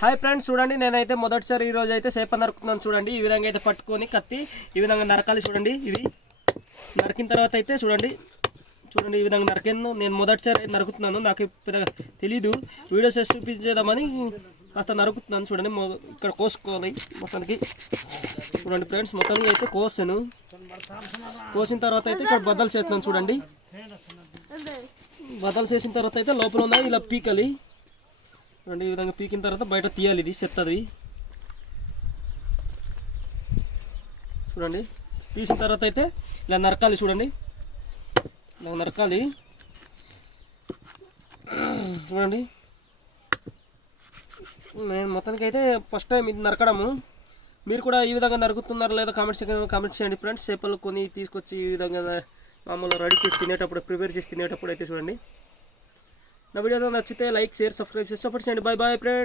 Hi friends, చూడండి నేనైతే మొదటిసారి ఈ రోజు అయితే చేప నరుకుతున్నాను. చూడండి ఈ విధంగా అయితే పట్టుకొని కత్తి ఈ విధంగా నరకాలి. చూడండి ఇవి నరికిన తర్వాత అయితే చూడండి ఈ విధంగా నరికాను. నేను మొదటిసారి నరుకుతున్నాను, నాకు పెద్దగా తెలీదు. వీడియోస్ చేసి చూపించేద్దామని కాస్త నరుకుతున్నాను. చూడండి ఇక్కడ కోసుకోవాలి మొత్తానికి. చూడండి ఫ్రెండ్స్, మొత్తానికి అయితే కోసాను. కోసిన తర్వాత అయితే ఇక్కడ బద్దలు చేస్తున్నాను. చూడండి బద్దలు చేసిన తర్వాత అయితే లోపల ఉన్నది ఇలా పీకలి. చూడండి ఈ విధంగా పీకిన తర్వాత బయట తీయాలి. ఇది చెత్తది. చూడండి తీసిన తర్వాత అయితే ఇలా నరకాలి. చూడండి ఇలా నరకాలి. చూడండి నేను మొత్తానికి అయితే ఫస్ట్ టైం ఇది నరకడము. మీరు కూడా ఈ విధంగా నరుకుతున్నారా లేదా కామెంట్ చేయండి ఫ్రెండ్స్. చేపలు కొని తీసుకొచ్చి ఈ విధంగా మామూలుగా రెడీ చేసి తినేటప్పుడు, ప్రిపేర్ చేసి తినేటప్పుడు అయితే చూడండి. నా వీడియో నచ్చితే లైక్, షేర్, సబ్స్క్రైబ్ చేసి సపోర్ట్ చేయండి. Bye bye friends.